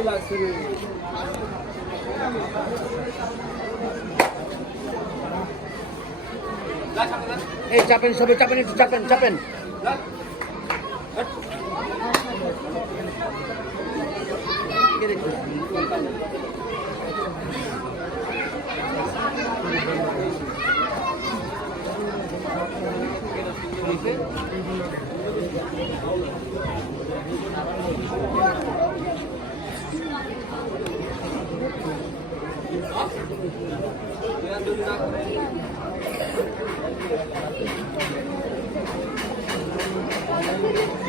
Good luck to you. Eh, capen, sobe, capen itu, capen, capen. Thank you.